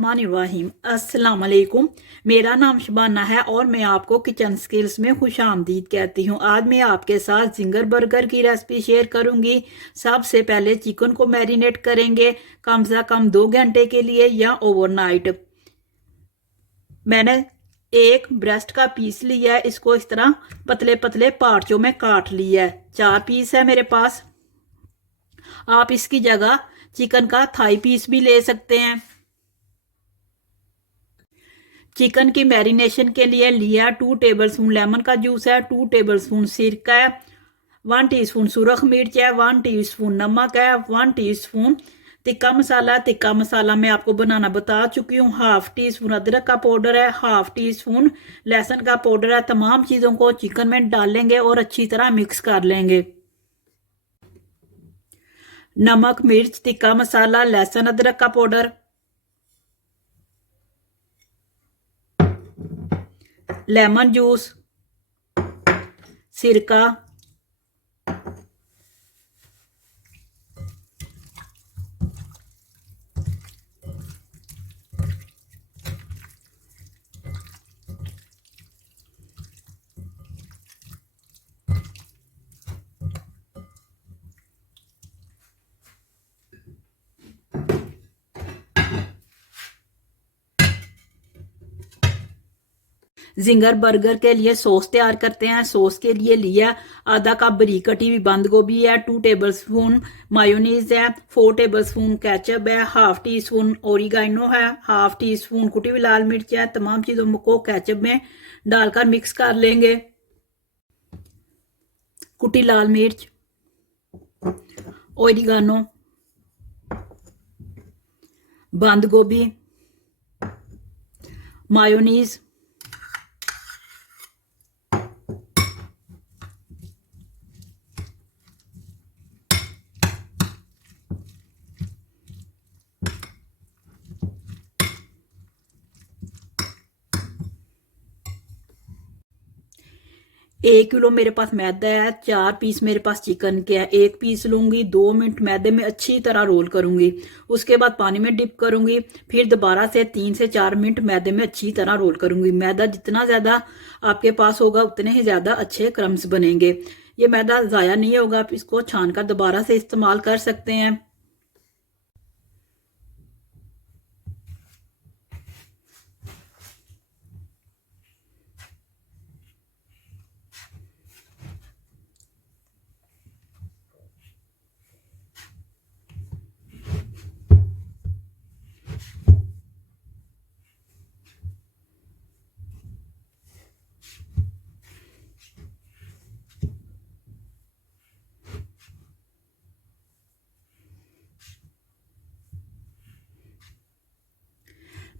बिस्मिल्लाहिर्रहमानिर्रहीम। अस्सलाम वालेकुम। मेरा नाम शबाना है और मैं आपको किचन स्किल्स में खुश आमदीद कहती हूँ। आज मैं आपके साथ जिंगर बर्गर की रेसिपी शेयर करूँगी। सबसे पहले चिकन को मैरिनेट करेंगे कम से कम 2 घंटे के लिए या ओवरनाइट। मैंने एक ब्रेस्ट का पीस लिया है, इसको इस तरह पतले पतले पार्चों में काट लिया है। 4 पीस है मेरे पास। आप इसकी जगह चिकन का थाई पीस भी ले सकते हैं। चिकन की मैरिनेशन के लिए लिया 2 टेबलस्पून लेमन का जूस है, 2 टेबलस्पून सिरका है, 1 टीस्पून सुरख मिर्च है, 1 टीस्पून नमक है, 1 टीस्पून तिक्का मसाला। तिक्का मसाला मैं आपको बनाना बता चुकी हूँ। 1/2 टीस्पून अदरक का पाउडर है, 1/2 टीस्पून लहसुन का पाउडर है। तमाम चीज़ों को चिकन में डालेंगे और अच्छी तरह मिक्स कर लेंगे। नमक, मिर्च, तिक्का मसाला, लहसुन अदरक का पाउडर, लेमन जूस, सिरका, जिंगर बर्गर के लिए सॉस तैयार करते हैं। सॉस के लिए लिया आधा कप बारीक कटी हुई बंद गोभी है, 2 टेबलस्पून मायोनीज है, 4 टेबलस्पून केचप है, 1/2 टीस्पून ओरिगानो है, 1/2 टीस्पून कुटी हुई लाल मिर्च है। तमाम चीज़ों को केचप में डालकर मिक्स कर लेंगे। कुटी लाल मिर्च, ओरिगानो, बंद गोभी, मायोनीज, एक किलो मेरे पास मैदा है, 4 पीस मेरे पास चिकन के है। 1 पीस लूंगी, 2 मिनट मैदे में अच्छी तरह रोल करूंगी, उसके बाद पानी में डिप करूंगी, फिर दोबारा से 3 से 4 मिनट मैदे में अच्छी तरह रोल करूंगी। मैदा जितना ज्यादा आपके पास होगा उतने ही ज्यादा अच्छे क्रम्स बनेंगे। ये मैदा ज़ाया नहीं होगा, आप इसको छान कर दोबारा से इस्तेमाल कर सकते हैं।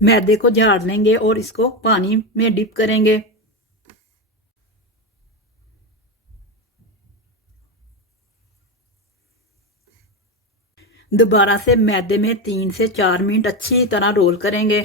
मैदे को झाड़ लेंगे और इसको पानी में डिप करेंगे। दोबारा से मैदे में 3 से 4 मिनट अच्छी तरह रोल करेंगे।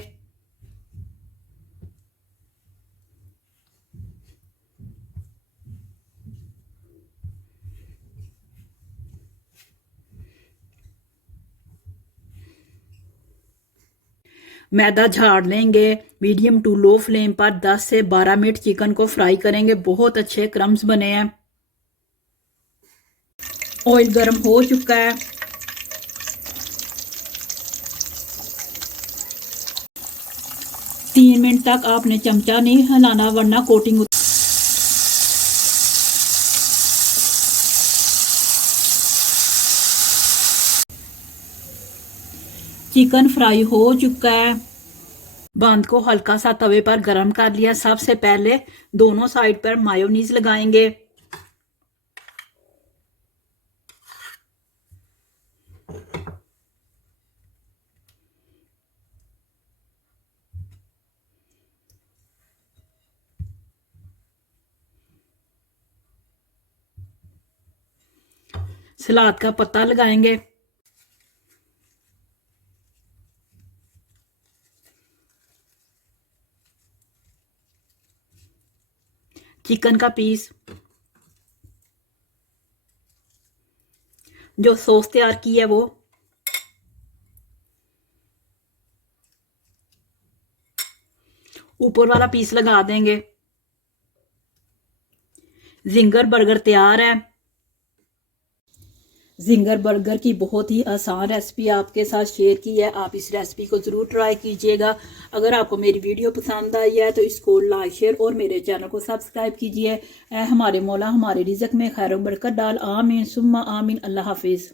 मैदा झाड़ लेंगे। मीडियम टू लो फ्लेम पर 10 से 12 मिनट चिकन को फ्राई करेंगे। बहुत अच्छे क्रम्स बने हैं। ऑयल गर्म हो चुका है। तीन मिनट तक आपने चमचा नहीं हिलाना वरना कोटिंग। चिकन फ्राई हो चुका है। बांद को हल्का सा तवे पर गरम कर लिया। सबसे पहले दोनों साइड पर मायोनीज लगाएंगे। सलाद का पत्ता लगाएंगे। चिकन का पीस, जो सॉस तैयार की है वो, ऊपर वाला पीस लगा देंगे। जिंगर बर्गर तैयार है। जिंगर बर्गर की बहुत ही आसान रेसिपी आपके साथ शेयर की है। आप इस रेसिपी को ज़रूर ट्राई कीजिएगा। अगर आपको मेरी वीडियो पसंद आई है तो इसको लाइक शेयर और मेरे चैनल को सब्सक्राइब कीजिए। हमारे मौला हमारे रिज़्क में खैर बरकत डाल। आमीन सुम्मा आमीन। अल्लाह हाफिज़।